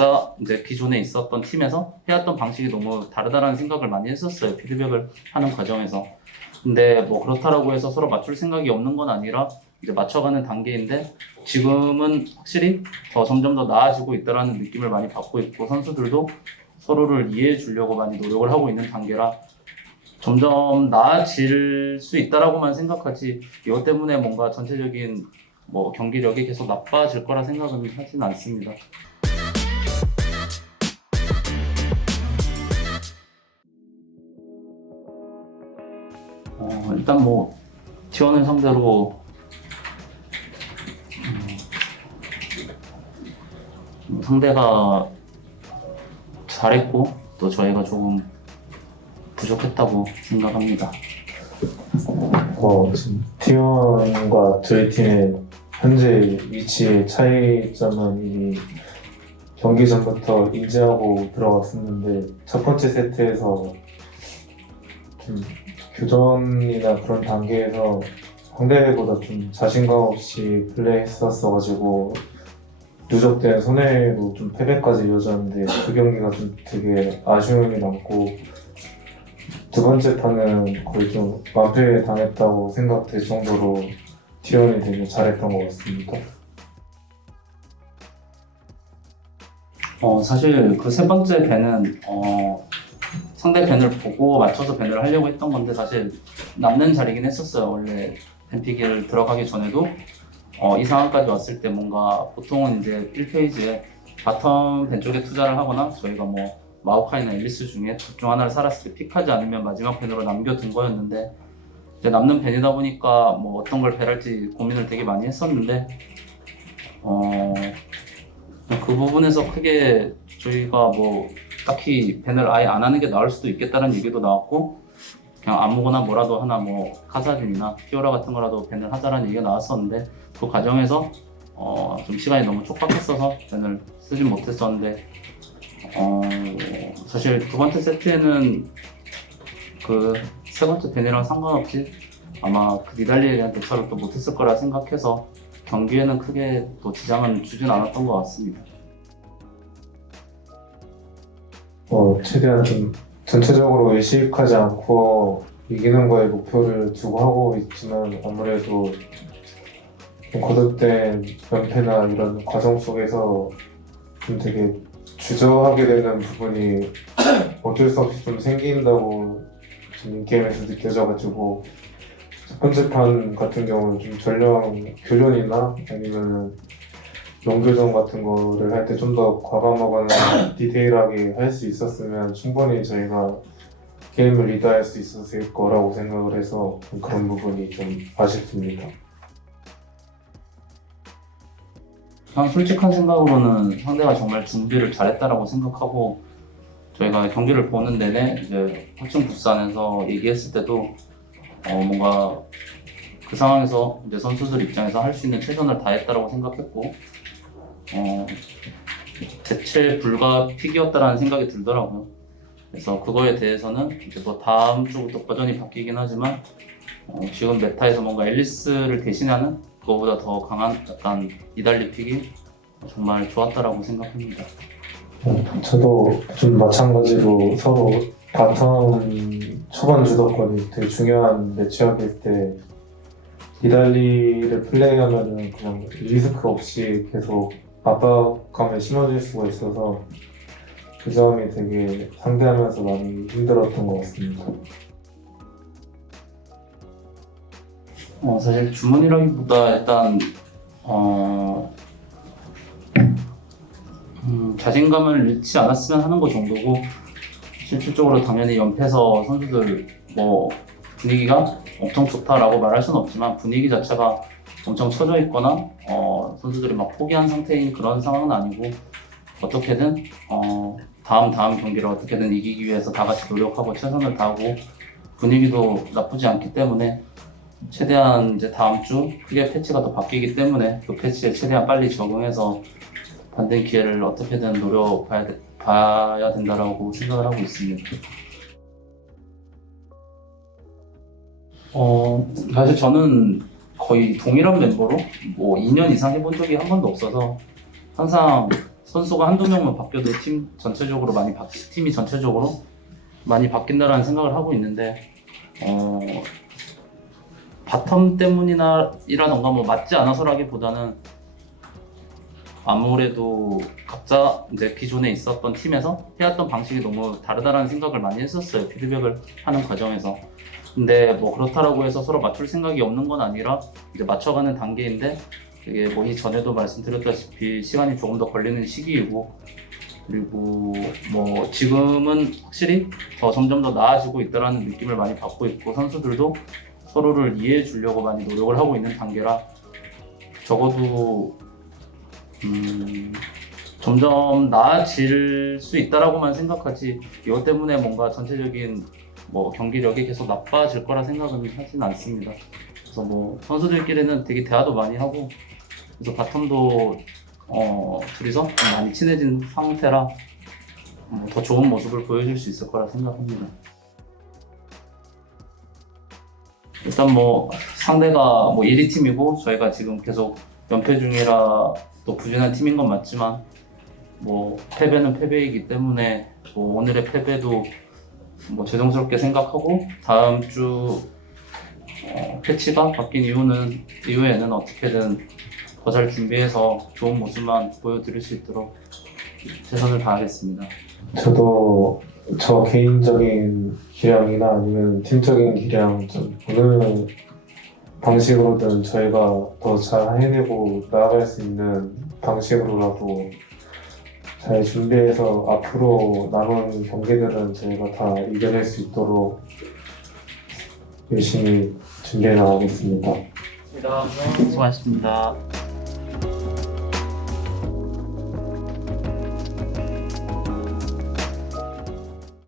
각자 이제 기존에 있었던 팀에서 해왔던 방식이 너무 다르다라는 생각을 많이 했었어요. 피드백을 하는 과정에서. 근데 뭐 그렇다라고 해서 서로 맞출 생각이 없는 건 아니라 이제 맞춰가는 단계인데 지금은 확실히 점점 더 나아지고 있다라는 느낌을 많이 받고 있고 선수들도 서로를 이해해 주려고 많이 노력을 하고 있는 단계라 점점 나아질 수 있다라고만 생각하지 이것 때문에 뭔가 전체적인 뭐 경기력이 계속 나빠질 거라 생각은 하진 않습니다. 일단 뭐 T1을 상대로 상대가 잘했고 또 저희가 조금 부족했다고 생각합니다. 지금 T1과 저희 팀의 현재 위치의 차이점은 이미 경기 전부터 인지하고 들어갔었는데 첫 번째 세트에서 좀 교전이나 그런 단계에서 상대보다 좀 자신감 없이 플레이했었어가지고 누적된 손해로 좀 패배까지 이어졌는데 그 경기가 좀 되게 아쉬움이 남고 두 번째 판은 거의 좀 완패 당했다고 생각될 정도로 T1이 되게 잘했던 것 같습니다. 사실 그 세 번째 밴은 상대 밴을 보고 맞춰서 밴을 하려고 했던 건데 사실 남는 자리긴 했었어요. 원래 밴피기를 들어가기 전에도 이 상황까지 왔을 때 뭔가 보통은 이제 1페이지에 바텀 밴 쪽에 투자를 하거나 저희가 뭐 마오카이나 앨리스 중에 둘 중 하나를 살았을 때 픽하지 않으면 마지막 밴으로 남겨둔 거였는데 이제 남는 밴이다 보니까 뭐 어떤 걸 밴할지 고민을 되게 많이 했었는데 그 부분에서 크게 저희가 뭐 딱히 밴을 아예 안 하는 게 나을 수도 있겠다는 얘기도 나왔고 그냥 아무거나 뭐라도 하나 뭐 카사딘이나 피오라 같은 거라도 밴을 하자라는 얘기가 나왔었는데 그 과정에서 좀 시간이 너무 촉박했어서 밴을 쓰진 못했었는데 사실 두 번째 세트에는 그 세 번째 밴이랑 상관없이 아마 그 니달리에 대한 대처를 또 못했을 거라 생각해서 경기에는 크게 또 지장은 주진 않았던 것 같습니다. 최대한 좀 전체적으로 의식하지 않고 이기는 거에 목표를 두고 하고 있지만 아무래도 좀 거듭된 연패나 이런 과정 속에서 좀 되게 주저하게 되는 부분이 어쩔 수 없이 좀 생긴다고 좀 게임에서 느껴져가지고 첫 번째 판 같은 경우는 좀 전령 교전이나 아니면 롱교전 같은 거를 할 때 좀 더 과감하거나 디테일하게 할 수 있었으면 충분히 저희가 게임을 리드할 수 있었을 거라고 생각을 해서 그런 부분이 좀 아쉽습니다. 그냥 솔직한 생각으로는 상대가 정말 준비를 잘했다라고 생각하고 저희가 경기를 보는 내내 이제 확정 부산에서 얘기했을 때도 뭔가 그 상황에서 이제 선수들 입장에서 할 수 있는 최선을 다했다라고 생각했고 대체 불가 픽이었다라는 생각이 들더라고요. 그래서 그거에 대해서는 이제 뭐 다음 주부터 버전이 바뀌긴 하지만 지금 메타에서 뭔가 앨리스를 대신하는 그거보다 더 강한 약간 니달리 픽이 정말 좋았다라고 생각합니다. 저도 좀 마찬가지로 서로 바텀 초반 주도권이 되게 중요한 매치업일 때 니달리를 플레이하면은 그냥 리스크 없이 계속 압박감을 심어줄 수가 있어서 그 점이 되게 상대하면서 많이 힘들었던 것 같습니다. 사실 주문이라기보다 일단 자신감을 잃지 않았으면 하는 것 정도고 실질적으로 당연히 연패에서 선수들 뭐 분위기가 엄청 좋다라고 말할 수는 없지만 분위기 자체가 엄청 처져 있거나 선수들이 막 포기한 상태인 그런 상황은 아니고 어떻게든 다음 경기를 어떻게든 이기기 위해서 다 같이 노력하고 최선을 다하고 분위기도 나쁘지 않기 때문에 최대한 이제 다음 주 크게 패치가 더 바뀌기 때문에 그 패치에 최대한 빨리 적응해서 반대 기회를 어떻게든 노려봐야 된다라고 생각을 하고 있습니다. 사실 저는 거의 동일한 멤버로 뭐 2년 이상 해본 적이 한 번도 없어서 항상 선수가 한두 명만 바뀌어도 팀이 전체적으로 많이 바뀐다라는 생각을 하고 있는데 바텀 때문이라던가 뭐 맞지 않아서라기보다는 아무래도 각자 이제 기존에 있었던 팀에서 해왔던 방식이 너무 다르다라는 생각을 많이 했었어요. 피드백을 하는 과정에서. 근데 뭐 그렇다라고 해서 서로 맞출 생각이 없는 건 아니라 이제 맞춰가는 단계인데 이게 뭐 이전에도 말씀드렸다시피 시간이 조금 더 걸리는 시기이고 그리고 뭐 지금은 확실히 더 점점 더 나아지고 있다라는 느낌을 많이 받고 있고 선수들도 서로를 이해해 주려고 많이 노력을 하고 있는 단계라 적어도 점점 나아질 수 있다라고만 생각하지 이것 때문에 뭔가 전체적인 뭐 경기력이 계속 나빠질 거라 생각은 하진 않습니다. 그래서 뭐 선수들끼리는 되게 대화도 많이 하고 그래서 바텀도 둘이서 좀 많이 친해진 상태라 더 좋은 모습을 보여줄 수 있을 거라 생각합니다. 일단 뭐 상대가 뭐 1위 팀이고 저희가 지금 계속 연패 중이라 또 부진한 팀인 건 맞지만 뭐 패배는 패배이기 때문에 뭐 오늘의 패배도 뭐 죄송스럽게 생각하고 다음 주 패치가 바뀐 이후에는 어떻게든 더 잘 준비해서 좋은 모습만 보여드릴 수 있도록 최선을 다하겠습니다. 저도 저 개인적인 기량이나 아니면 팀적인 기량 좀 어느 방식으로든 저희가 더 잘 해내고 나아갈 수 있는 방식으로라도 잘 준비해서 앞으로 남은 경기들은 저희가 다 이겨낼 수 있도록 열심히 준비해 나가겠습니다. 수고하셨습니다.